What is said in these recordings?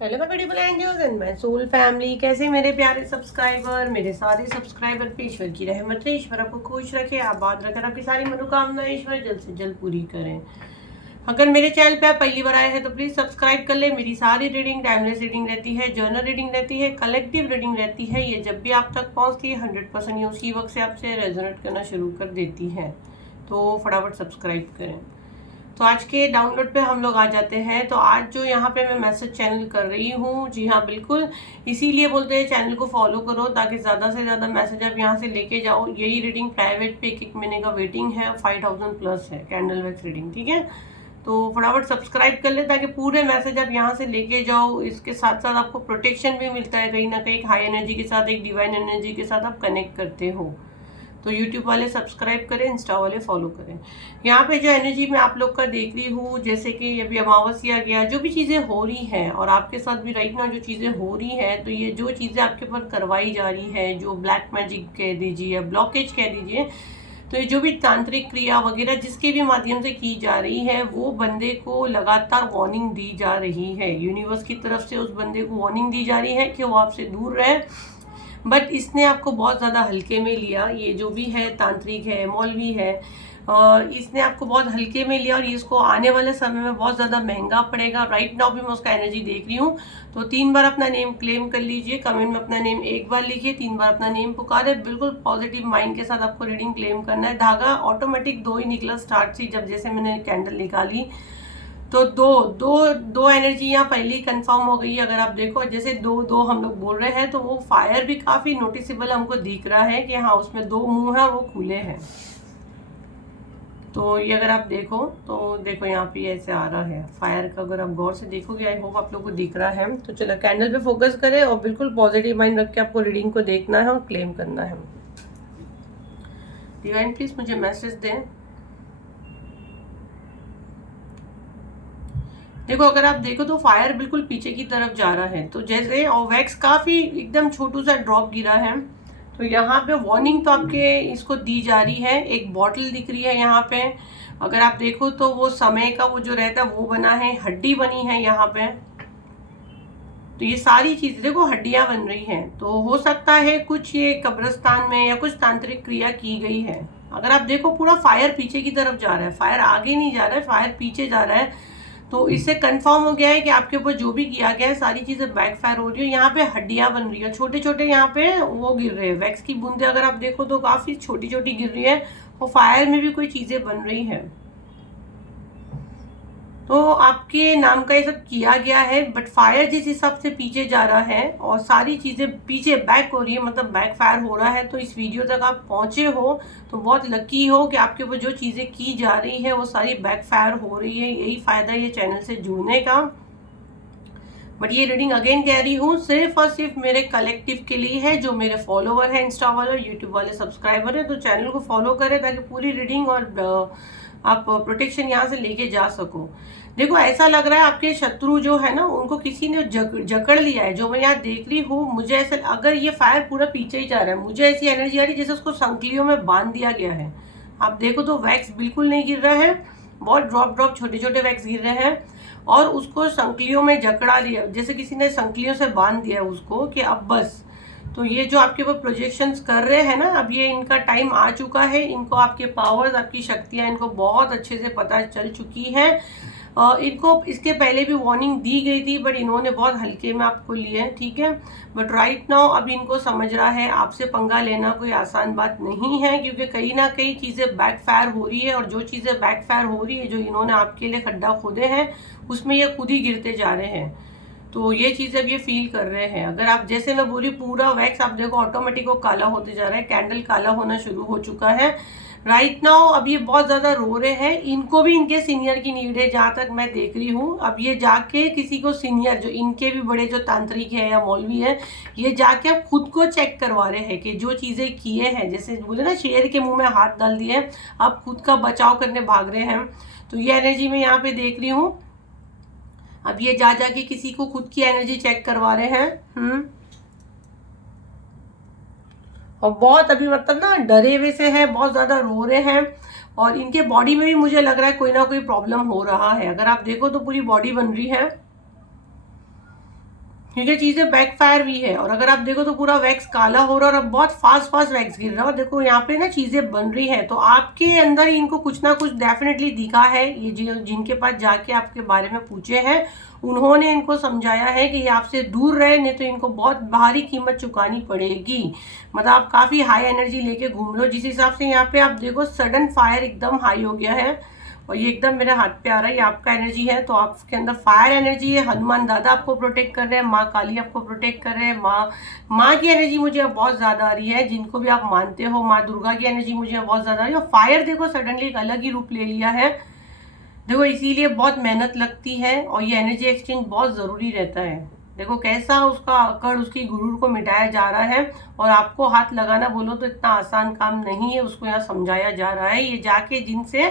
Hello my beautiful angels and my soul family, कैसे मेरे प्यारे सब्सक्राइबर, मेरे सारे सब्सक्राइबर पे ईश्वर की रहमत है। ईश्वर आपको खुश रखे, आबाद रखे, आपकी सारी मनोकामनाएं ईश्वर जल्द से जल्द पूरी करें। अगर मेरे चैनल पे आप पहली बार आए हैं तो प्लीज सब्सक्राइब कर ले। मेरी सारी रीडिंग टाइमलेस रीडिंग रहती है, जर्नल रीडिंग रहती है, कलेक्टिव रीडिंग रहती है। ये जब भी आप तक पहुंचती है 100% ये उसी वक्त से आपसे रेजोनेट करना शुरू कर देती है, तो फटाफट सब्सक्राइब करें। तो आज के डाउनलोड पे हम लोग आ जाते हैं। तो आज जो यहाँ पे मैं मैसेज चैनल कर रही हूँ, जी हाँ बिल्कुल, इसीलिए बोलते हैं चैनल को फॉलो करो ताकि ज़्यादा से ज़्यादा मैसेज आप यहाँ से लेके जाओ। यही रीडिंग प्राइवेट पे 1 महीने का वेटिंग है, 5000 प्लस है कैंडल वैक्स रीडिंग, ठीक है। तो फटाफट सब्सक्राइब कर ले ताकि पूरे मैसेज आप यहाँ से लेके जाओ। इसके साथ साथ आपको प्रोटेक्शन भी मिलता है, कहीं ना कहीं हाई एनर्जी के साथ, एक डिवाइन एनर्जी के साथ आप कनेक्ट करते हो। तो यूट्यूब वाले सब्सक्राइब करें, इंस्टा वाले फॉलो करें। यहाँ पे जो एनर्जी मैं आप लोग का देख रही हूँ, जैसे कि अभी अमावस्या गया, जो भी चीज़ें हो रही हैं और आपके साथ भी राइट ना जो चीज़ें हो रही हैं, तो ये जो चीज़ें आपके ऊपर करवाई जा रही है, जो ब्लैक मैजिक कह दीजिए, ब्लॉकेज कह दीजिए, तो ये जो भी तांत्रिक क्रिया वगैरह जिसके भी माध्यम से की जा रही है, वो बंदे को लगातार वार्निंग दी जा रही है। यूनिवर्स की तरफ से उस बंदे को वार्निंग दी जा रही है कि वो आपसे दूर रहे। बट इसने आपको बहुत ज़्यादा हल्के में लिया। ये जो भी है, तांत्रिक है, मौलवी है, इसने आपको बहुत हल्के में लिया और इसको आने वाले समय में बहुत ज़्यादा महंगा पड़ेगा। राइट नाउ भी मैं उसका एनर्जी देख रही हूँ। तो 3 बार अपना नेम क्लेम कर लीजिए, कमेंट में अपना नेम 1 बार लिखिए, 3 बार अपना नेम पुकारे। बिल्कुल पॉजिटिव माइंड के साथ आपको रीडिंग क्लेम करना है। धागा ऑटोमेटिक 2 ही निकला स्टार्ट से, जब जैसे मैंने कैंडल निकाली तो दो दो दो एनर्जी यहाँ पहले ही कंफर्म हो गई है। अगर आप देखो, जैसे दो दो हम लोग बोल रहे हैं, तो वो फायर भी काफी नोटिसेबल हमको दिख रहा है कि हाँ उसमें 2 मुंह है और वो खुले हैं। तो ये अगर आप देखो तो देखो यहाँ पे ऐसे आ रहा है फायर का। अगर आप गौर से देखोगे, आई होप आप लोग को दिख रहा है। तो चलो कैंडल पे फोकस करें और बिल्कुल पॉजिटिव माइंड रख के आपको रीडिंग को देखना है और क्लेम करना है। डिवाइन प्लीज मुझे मैसेज दें। देखो अगर आप देखो तो फायर बिल्कुल पीछे की तरफ जा रहा है, तो जैसे और वैक्स काफी एकदम छोटू सा ड्रॉप गिरा है। तो यहाँ पे वार्निंग तो आपके इसको दी जा रही है। एक बॉटल दिख रही है यहाँ पे, अगर आप देखो तो वो समय का वो जो रहता है वो बना है, हड्डी बनी है यहाँ पे। तो ये सारी चीजें देखो हड्डियां बन रही हैं, तो हो सकता है कुछ ये कब्रिस्तान में या कुछ तांत्रिक क्रिया की गई है। अगर आप देखो पूरा फायर पीछे की तरफ जा रहा है, फायर आगे नहीं जा रहा है, फायर पीछे जा रहा है। तो इससे कंफर्म हो गया है कि आपके ऊपर जो भी किया गया है सारी चीजें बैकफायर हो रही है। यहाँ पे हड्डियां बन रही है, छोटे छोटे यहाँ पे वो गिर रहे हैं, वैक्स की बूंदे अगर आप देखो तो काफी छोटी छोटी गिर रही है। और फायर में भी कोई चीजें बन रही है। तो आपके नाम का ये सब किया गया है, बट फायर जिस हिसाब से पीछे जा रहा है और सारी चीजें पीछे बैक हो रही है, मतलब बैक फायर हो रहा है। तो इस वीडियो तक आप पहुंचे हो तो बहुत लकी हो कि आपके ऊपर जो चीजें की जा रही है वो सारी बैक फायर हो रही है। यही फायदा ये चैनल से जुड़ने का। बट ये रीडिंग अगेन कह रही हूँ सिर्फ और सिर्फ मेरे कलेक्टिव के लिए है, जो मेरे फॉलोवर है, इंस्टा वाले और यूट्यूब वाले सब्सक्राइबर है। तो चैनल को फॉलो करें ताकि पूरी रीडिंग और आप प्रोटेक्शन यहाँ से लेके जा सको। देखो ऐसा लग रहा है आपके शत्रु जो है ना, उनको किसी ने जकड़ लिया है। जो मैं यहाँ देख रही हूँ, मुझे ऐसा, अगर ये फायर पूरा पीछे ही जा रहा है, मुझे ऐसी एनर्जी आ रही है जैसे उसको संकलियों में बांध दिया गया है। आप देखो तो वैक्स बिल्कुल नहीं गिर रहा है, बहुत ड्रॉप ड्रॉप छोटे छोटे वैक्स गिर रहे हैं और उसको संकलियों में जकड़ा लिया, जैसे किसी ने संकलियों से बांध दिया है उसको कि अब बस। तो ये जो आपके ऊपर प्रोजेक्शंस कर रहे हैं ना, अब ये इनका टाइम आ चुका है। इनको आपके पावर्स, आपकी शक्तियां इनको बहुत अच्छे से पता चल चुकी है। इनको इसके पहले भी वार्निंग दी गई थी, बट इन्होंने बहुत हल्के में आपको लिए, ठीक है। बट राइट नाउ अब इनको समझ रहा है आपसे पंगा लेना कोई आसान बात नहीं है, क्योंकि कहीं ना कहीं चीज़ें बैकफायर हो रही है। और जो चीज़ें बैकफायर हो रही है, जो इन्होंने आपके लिए खड्डा खोदे हैं, उसमें ये खुद ही गिरते जा रहे हैं। तो ये चीज़ अब ये फील कर रहे हैं। अगर आप, जैसे मैं बोली, पूरा वैक्स आप देखो ऑटोमेटिक वो काला होते जा रहा है, कैंडल काला होना शुरू हो चुका है। राइट नाउ अब ये बहुत ज़्यादा रो रहे हैं। इनको भी इनके सीनियर की नीड है, जहाँ तक मैं देख रही हूँ। अब ये जाके किसी को सीनियर, जो इनके भी बड़े जो तांत्रिक है या मौलवी है, ये जाके अब खुद को चेक करवा रहे हैं कि जो चीज़ें किए हैं, जैसे बोले ना शेर के मुंह में हाथ डाल दिए, अब खुद का बचाव करने भाग रहे हैं। तो ये एनर्जी मैं यहाँ पे देख रही हूँ। अब ये जा जाके किसी को खुद की एनर्जी चेक करवा रहे हैं। और बहुत अभी मतलब ना डरे हुए से है, बहुत ज्यादा रो रहे हैं। और इनके बॉडी में भी मुझे लग रहा है कोई ना कोई प्रॉब्लम हो रहा है। अगर आप देखो तो पूरी बॉडी बन रही है। क्योंकि चीज़ें बैकफायर भी है। और अगर आप देखो तो पूरा वैक्स काला हो रहा है और अब बहुत फास्ट वैक्स गिर रहा है। और देखो यहाँ पे ना चीज़ें बन रही है, तो आपके अंदर इनको कुछ ना कुछ डेफिनेटली दिखा है। ये जिनके पास जाके आपके बारे में पूछे हैं, उन्होंने इनको समझाया है कि ये आपसे दूर रहे, नहीं तो इनको बहुत भारी कीमत चुकानी पड़ेगी। मतलब आप काफ़ी हाई एनर्जी लेके घूम रहे हो, जिस हिसाब से यहाँ पे आप देखो सडन फायर एकदम हाई हो गया है और ये एकदम मेरे हाथ पे आ रहा है। ये आपका एनर्जी है, तो आपके अंदर फायर एनर्जी है। हनुमान दादा आपको प्रोटेक्ट कर रहे हैं, माँ काली आपको प्रोटेक्ट कर रहे हैं, माँ की एनर्जी मुझे अब बहुत ज़्यादा आ रही है, जिनको भी आप मानते हो। माँ दुर्गा की एनर्जी मुझे अब बहुत ज़्यादा आ रही है। और फायर देखो सडनली एक अलग ही रूप ले लिया है। देखो इसीलिए बहुत मेहनत लगती है और ये एनर्जी एक्सचेंज बहुत ज़रूरी रहता है। देखो कैसा उसका अकड़, उसकी गुरूर को मिटाया जा रहा है। और आपको हाथ लगाना बोलो तो इतना आसान काम नहीं है, उसको यहाँ समझाया जा रहा है। ये जाके जिनसे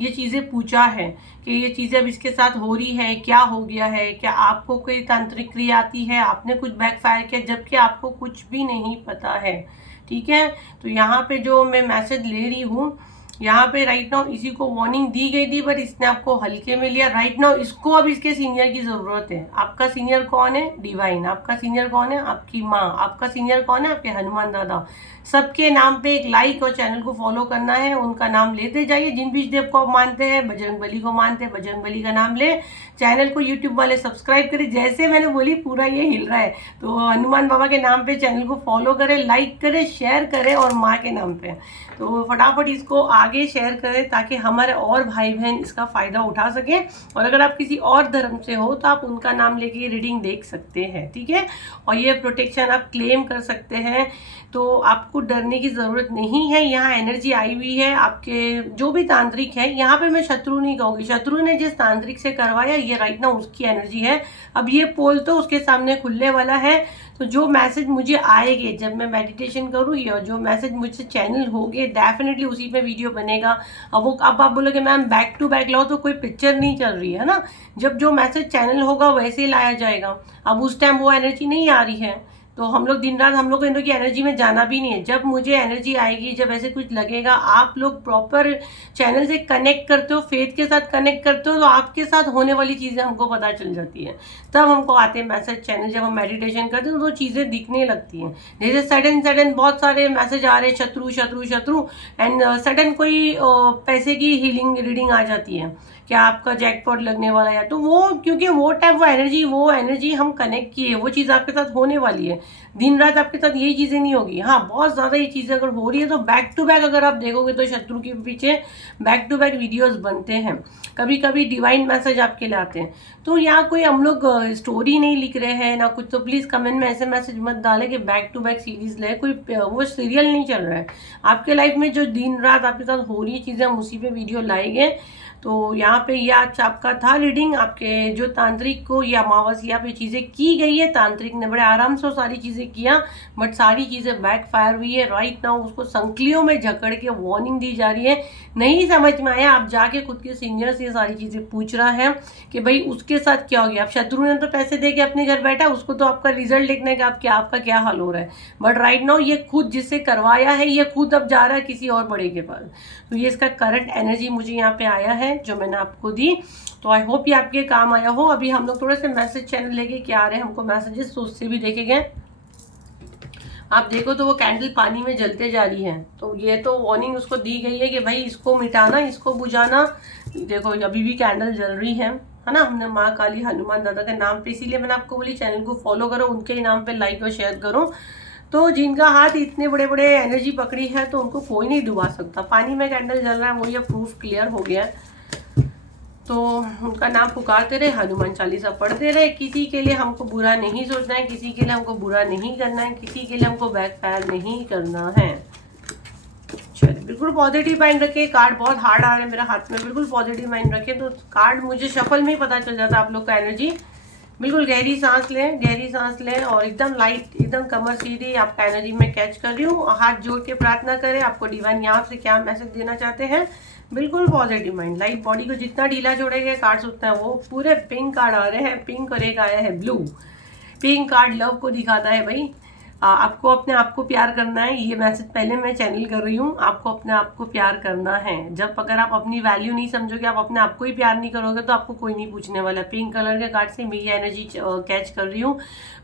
ये चीज़ें पूछा है कि ये चीज़ें अब इसके साथ हो रही है, क्या हो गया है, क्या आपको कोई तांत्रिक क्रिया आती है, आपने कुछ बैकफायर किया, जबकि आपको कुछ भी नहीं पता है। ठीक है, तो यहाँ पे जो मैं मैसेज ले रही हूँ, यहाँ पे राइट नाउ इसी को वार्निंग दी गई थी, बट इसने आपको हल्के में लिया। राइट नाउ इसको अब इसके सीनियर की जरूरत है। आपका सीनियर कौन है? डिवाइन। आपका सीनियर कौन है? आपकी माँ। आपका सीनियर कौन है? आपके हनुमान दादा। सबके नाम पे एक लाइक और चैनल को फॉलो करना है, उनका नाम लेते जाइए। जिन भी देव को आप मानते हैं, बजरंग बली को मानते हैं, बजरंग बली का नाम ले। चैनल को यूट्यूब वाले सब्सक्राइब करें, जैसे मैंने बोली पूरा ये हिल रहा है, तो हनुमान बाबा के नाम पे चैनल को फॉलो करें, लाइक करें, शेयर करें, और माँ के नाम पे तो फटाफट इसको आगे शेयर करें ताकि हमारे और भाई बहन इसका फ़ायदा उठा सकें। और अगर आप किसी और धर्म से हो तो आप उनका नाम लेके रीडिंग देख सकते हैं। ठीक है, और ये प्रोटेक्शन आप क्लेम कर सकते हैं, तो आपको डरने की ज़रूरत नहीं है। यहाँ एनर्जी आई हुई है आपके जो भी तांत्रिक है। यहाँ पे मैं शत्रु नहीं कहूँगी, शत्रु ने जिस तांत्रिक से करवाया ये राइट ना उसकी एनर्जी है। अब ये पोल तो उसके सामने खुलने वाला है, तो जो मैसेज मुझे आएंगे जब मैं मेडिटेशन करूँगी और जो मैसेज मुझसे चैनल होंगे डेफिनेटली उसी पे वीडियो बनेगा। अब आप बोलोगे मैम बैक टू बैक लाओ, तो कोई पिक्चर नहीं चल रही है ना। जब जो मैसेज चैनल होगा वैसे ही लाया जाएगा। अब उस टाइम वो एनर्जी नहीं आ रही है, तो हम लोग दिन रात हम लोग इनकी की एनर्जी में जाना भी नहीं है। जब मुझे एनर्जी आएगी, जब ऐसे कुछ लगेगा, आप लोग प्रॉपर चैनल से कनेक्ट करते हो, फेथ के साथ कनेक्ट करते हो, तो आपके साथ होने वाली चीज़ें हमको पता चल जाती है। तब हमको आते हैं मैसेज चैनल। जब हम मेडिटेशन करते हैं तो चीज़ें दिखने लगती हैं। जैसे सडन बहुत सारे मैसेज आ रहे हैं, शत्रु शत्रु शत्रु, एंड सडन कोई पैसे की हीलिंग रीडिंग आ जाती है, क्या आपका जैकपॉट लगने वाला है। तो वो क्योंकि वो टाइप वो एनर्जी हम कनेक्ट किए, वो चीज़ आपके साथ होने वाली है। दिन रात आपके साथ यही चीज़ें नहीं होगी। हाँ, बहुत ज़्यादा ये चीज़ें अगर हो रही है तो बैक टू बैक अगर आप देखोगे तो शत्रु के पीछे बैक टू बैक वीडियोस बनते हैं। कभी कभी डिवाइन मैसेज आपके लिए आते हैं। तो यहाँ कोई हम लोग स्टोरी नहीं लिख रहे हैं ना कुछ, तो प्लीज़ कमेंट में ऐसे मैसेज मत डालें कि बैक टू बैक सीरीज ले। कोई वो सीरियल नहीं चल रहा है आपके लाइफ में। जो दिन रात आपके साथ हो रही चीज़ें हम उसी पे वीडियो लाएंगे। तो यहाँ पे ये आज आपका था रीडिंग। आपके जो तांत्रिक को या अमावस्या पे चीज़ें की गई है, तांत्रिक ने बड़े आराम से सारी चीज़ें किया, बट सारी चीज़ें बैकफायर हुई है। राइट नाउ उसको संकलियों में जकड़ के वार्निंग दी जा रही है। नहीं समझ में आया, आप जाके खुद के सीनियर से सारी चीज़ें पूछ रहा है कि भाई उसके साथ क्या हो गया। आप शत्रु ने तो पैसे दे के अपने घर बैठा, उसको तो आपका रिजल्ट देखने का आपका क्या हाल हो रहा है। बट राइट नाउ ये खुद जिससे करवाया है, ये खुद अब जा रहा है किसी और बड़े के पास। तो ये इसका करंट एनर्जी मुझे यहाँ पे आया है जो मैंने आपको दी। तो आई होप ये आपके काम आया हो। अभी हम लोग थोड़े से मैसेज चैनल लेके क्या आ रहे हैं हमको मैसेजेस, तो उससे भी देखे गए। आप देखो तो वो कैंडल पानी में जलते जा रही है, तो ये तो वार्निंग उसको दी गई है कि भाई इसको मिटाना, इसको बुझाना। देखो अभी भी कैंडल जल रही है ना। हमने माँ काली हनुमान दादा के नाम पे, इसीलिए मैंने आपको बोली चैनल को फॉलो करो, उनके ही नाम पे लाइक और शेयर करो। तो जिनका हाथ इतने बड़े बड़े एनर्जी पकड़ी है तो उनको कोई नहीं डुबा सकता। पानी में कैंडल जल रहा है, वो ये प्रूफ क्लियर हो गया है। तो उनका नाम पुकारते रहे, हनुमान चालीसा पढ़ते रहे। किसी के लिए हमको बुरा नहीं सोचना है, किसी के लिए हमको बुरा नहीं करना है, किसी के लिए हमको बैकफायर नहीं करना है। चलिए, बिल्कुल पॉजिटिव माइंड रखे। कार्ड बहुत हार्ड आ रहे हैं मेरे हाथ में, बिल्कुल पॉजिटिव माइंड रखे। तो कार्ड मुझे शफल में ही पता चल जाता है आप लोग का एनर्जी। बिल्कुल गहरी सांस लें और एकदम लाइट, एकदम कमर सीधी आपका एनर्जी में कैच कर रही हूँ। हाथ जोड़ के प्रार्थना करें, आपको डिवाइन यहाँ से क्या मैसेज देना चाहते हैं। बिल्कुल पॉजिटिव माइंड, लाइट बॉडी को जितना ढीला जोड़ेंगे कार्ड्स उतना है। वो पूरे पिंक कार्ड आ रहे हैं, पिंक और एक आया है ब्लू। पिंक कार्ड लव को दिखाता है भाई। आपको अपने आप को प्यार करना है, ये मैसेज पहले मैं चैनल कर रही हूँ। आपको अपने आप को प्यार करना है। जब अगर आप अपनी वैल्यू नहीं समझोगे, आप अपने आप को ही प्यार नहीं करोगे, तो आपको कोई नहीं पूछने वाला। पिंक कलर के कार्ड से मैं ये एनर्जी कैच कर रही हूँ।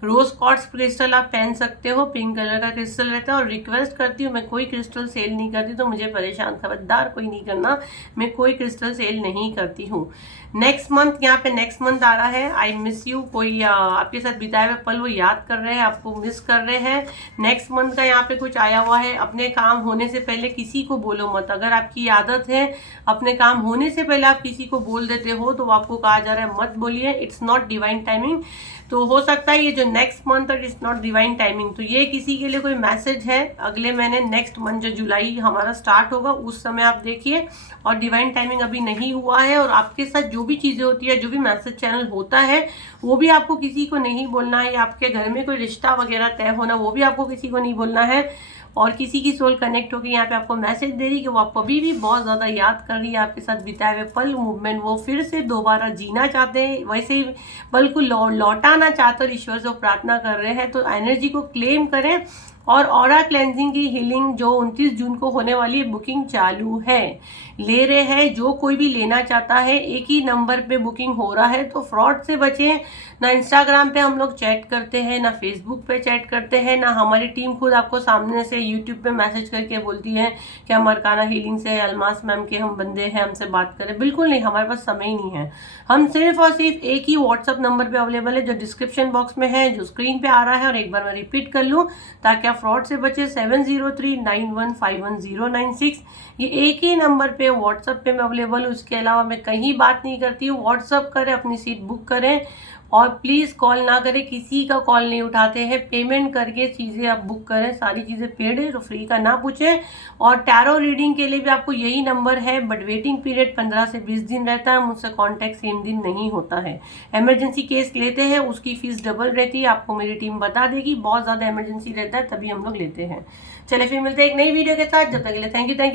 रोज क्वार्ट्ज क्रिस्टल आप पहन सकते हो, पिंक कलर का क्रिस्टल रहता है। और रिक्वेस्ट करती हूँ, मैं कोई क्रिस्टल सेल नहीं करती, तो मुझे परेशान खबरदार कोई नहीं करना, मैं कोई क्रिस्टल सेल नहीं करती हूँ। नेक्स्ट मंथ, यहाँ पे नेक्स्ट मंथ आ रहा है। आई मिस यू, कोई आपके साथ बिताए हुए पल वो याद कर रहे हैं, आपको मिस कर रहे हैं। नेक्स्ट मंथ का यहाँ पे कुछ आया हुआ है। अपने काम होने से पहले किसी को बोलो मत। अगर आपकी आदत है अपने काम होने से पहले आप किसी को बोल देते हो, तो आपको कहा जा रहा है मत बोलिए, इट्स नॉट डिवाइन टाइमिंग। तो हो सकता है ये जो नेक्स्ट मंथ है इट्स नॉट डिवाइन टाइमिंग, तो ये किसी के लिए कोई मैसेज है अगले महीने नेक्स्ट मंथ जो जुलाई हमारा स्टार्ट होगा उस समय आप देखिए। और डिवाइन टाइमिंग अभी नहीं हुआ है। और आपके साथ जो भी चीजें होती है, जो भी मैसेज चैनल होता है, वो भी आपको किसी को नहीं बोलना है। या आपके घर में कोई रिश्ता वगैरह तय होना, वो भी आपको किसी को नहीं बोलना है। और किसी की सोल कनेक्ट होकर यहाँ पे आपको मैसेज दे रही कि वो आपको अभी भी बहुत ज़्यादा याद कर रही है, आपके साथ बिताए हुए पल मूवमेंट वो फिर से दोबारा जीना चाहते हैं, वैसे ही पल को लौटाना चाहते और ईश्वर से प्रार्थना कर रहे हैं। तो एनर्जी को क्लेम करें। और ऑरा क्लेंजिंग की हीलिंग जो 29 जून को होने वाली है, बुकिंग चालू है, ले रहे हैं। जो कोई भी लेना चाहता है, एक ही नंबर पे बुकिंग हो रहा है। तो फ्रॉड से बचें। ना इंस्टाग्राम पे हम लोग चैट करते हैं, ना फेसबुक पे चैट करते हैं, ना हमारी टीम खुद आपको सामने से यूट्यूब पे मैसेज करके बोलती है कि हम अरकाना हीलिंग से अलमास मैम के हम बंदे हैं, हमसे बात करें। बिल्कुल नहीं, हमारे पास समय ही नहीं है। हम सिर्फ और सिर्फ एक ही व्हाट्सअप नंबर पे अवेलेबल है, जो डिस्क्रिप्शन बॉक्स में है, जो स्क्रीन पे आ रहा है। और एक बार मैं रिपीट कर लूँ ताकि आप फ्रॉड से बचे, 7039151096। ये एक ही नंबर पे व्हाट्सएप पे मैं अवेलेबल हूँ। उसके अलावा मैं कहीं बात नहीं करती हूँ। व्हाट्सएप करें, अपनी सीट बुक करें, और प्लीज़ कॉल ना करें, किसी का कॉल नहीं उठाते हैं। पेमेंट करके चीज़ें आप बुक करें, सारी चीज़ें पेड है, तो फ्री का ना पूछें। और टैरो रीडिंग के लिए भी आपको यही नंबर है, बट वेटिंग पीरियड 15 से 20 दिन रहता है। मुझसे कॉन्टैक्ट सेम दिन नहीं होता है। इमरजेंसी केस लेते हैं, उसकी फीस डबल रहती है, आपको मेरी टीम बता देगी। बहुत ज़्यादा इमरजेंसी रहता है तभी हम लोग लेते हैं। चलिए फिर मिलते हैं एक नई वीडियो के साथ। जब तक के लिए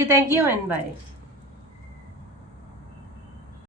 थैंक यू एंड बाय।